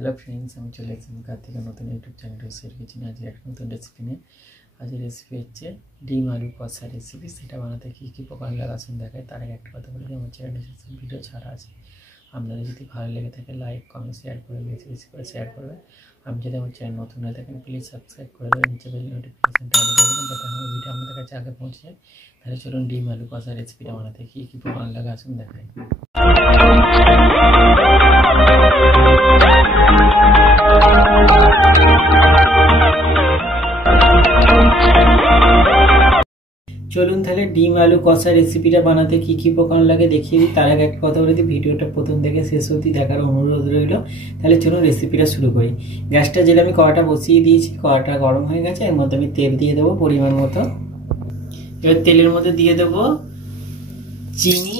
Hello friends আমি চলে এসেছি কার্তিকের নতুন ইউটিউব চ্যানেল শেয়ার কিচেনে। আজকে একটা নতুন রেসিপি নিয়ে আজকে রেসিপি হচ্ছে ডিম আলু কষা রেসিপি। সেটা বানাতে কী কী উপকরণ লাগাচ্ছেন দেখায়। তার আগে একটা কথা বলি, আমার চ্যানেলে সব ভিডিও ছাড়া আছে, আপনাদের যদি ভালো লেগে থাকে লাইক কমেন্ট শেয়ার করে বেশি বেশি করে শেয়ার করবে। আমি যদি আমার চ্যানেল নতুন হয়ে থাকেন প্লিজ সাবস্ক্রাইব করে দেবেন, নিচে বেল নোটিফিকেশনটা অন করে দেবেন যাতে আমার ভিডিও আপনাদের কাছে আগে পৌঁছে যায়। তাহলে চলুন ডিম আলু কষা রেসিপিটা বানাতে কী কী উপকরণ লাগাচ্ছেন দেখায়। চলুন তাহলে ডিম আলু কষা রেসিপিটা বানাতে কী কী উপকরণ লাগে দেখিয়ে দিই। তার আগে একটা কথা বলে দিই, ভিডিওটা প্রথম থেকে শেষ অবধি দেখার অনুরোধ রইল। তাহলে চলুন রেসিপিটা শুরু করি। গ্যাসটা জেলে আমি কড়াটা বসিয়ে দিয়েছি, কড়াটা গরম হয়ে গেছে। এর মধ্যে আমি তেল দিয়ে দেবো পরিমাণ মতো। এবার তেলের মধ্যে দিয়ে দেবো চিনি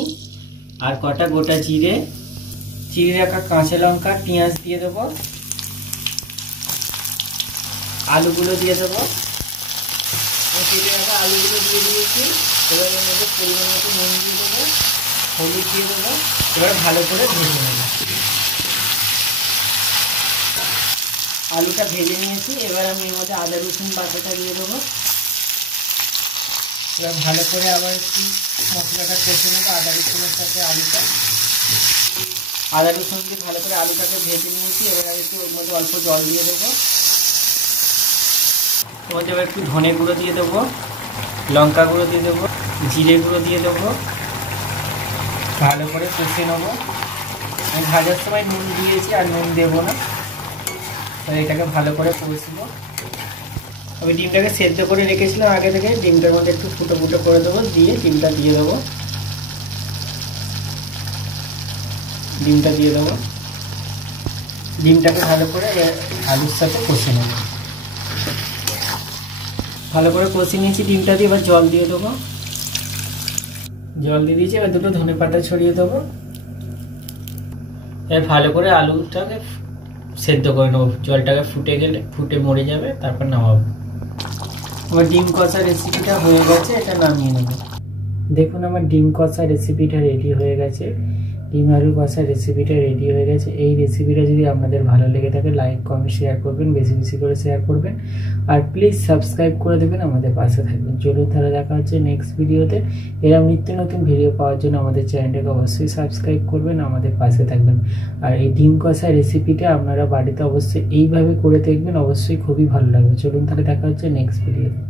আর কটা গোটা জিরে, চিড়ে রাখা কাঁচা লঙ্কা, পেঁয়াজ দিয়ে দেবো, আলুগুলো দিয়ে দেবো। চিড়ে রাখা আলুগুলো দিয়ে দিয়েছি। এবার এর মধ্যে পরিমাণ মতো নুন দিয়ে দেবো, হলুদ দিয়ে দেবো। এবার ভালো করে ভেজে নেব। আলুটা ভেজে নিয়েছি। এবার আমি এর মধ্যে আদা রসুন বাটাটা দিয়ে দেবো। এবার ভালো করে আবার একটু মশলাটা কষে নেবো আদা রসুনের সাথে আলুটা। আদা রসুন দিয়ে ভালো করে আলুটাকে ভেজে নিয়েছি। এবার আমি একটু ওর মধ্যে অল্প জল দিয়ে দেবো। ওর মধ্যে এবার একটু ধনে গুঁড়ো দিয়ে দেবো, লঙ্কা গুঁড়ো দিয়ে দেবো, জিরে গুঁড়ো দিয়ে দেবো। ভালো করে কষে নেবো। আমি ভাজার সময় নুন দিয়েছি, আর নুন দেবো না। এটাকে ভালো করে কষবো। আমি ডিমটাকে সেদ্ধ করে রেখেছিলাম আগে থেকে। ডিমটার মধ্যে একটু ফুটো ফুটো করে দেবো, দিয়ে ডিমটা দিয়ে দেবো। ডিমটাকে ভালো করে আলুর সাথে কষে নেব। ভালো করে কষে নিয়েছি ডিমটা দিয়ে। এবার জল দিয়ে দেবো। জল দিয়ে দিয়েছি। এবার দুটো ধনেপাতা ছড়িয়ে দেবো। এবার ভালো করে আলুটাকে সেদ্ধ করে নেবো। জলটাকে ফুটে মরে যাবে, তারপর নামাবো। আমার ডিম কষা রেসিপিটা হয়ে গেছে, এটা নামিয়ে নেব। দেখুন আমার ডিম কষা রেসিপিটা রেডি হয়ে গেছে। ডিম আলু কষা রেসিপিটা রেডি হয়ে গেছে। এই রেসিপিটা যদি আপনাদের ভালো লেগে থাকে লাইক কমেন্ট শেয়ার করবেন, বেশি বেশি করে শেয়ার করবেন। আর প্লিজ সাবস্ক্রাইব করে দেবেন, আমাদের পাশে থাকবেন। চলুন তাহলে দেখা হচ্ছে নেক্সট ভিডিওতে। এরকম নিত্য নতুন ভিডিও পাওয়ার জন্য আমাদের চ্যানেলটাকে অবশ্যই সাবস্ক্রাইব করবেন, আমাদের পাশে থাকবেন। আর এই ডিম কষা রেসিপিটা আপনারা বাড়িতে অবশ্যই এইভাবে করে দেখবেন, অবশ্যই খুবই ভালো লাগবে। চলুন তাহলে দেখা হচ্ছে নেক্সট ভিডিওতে।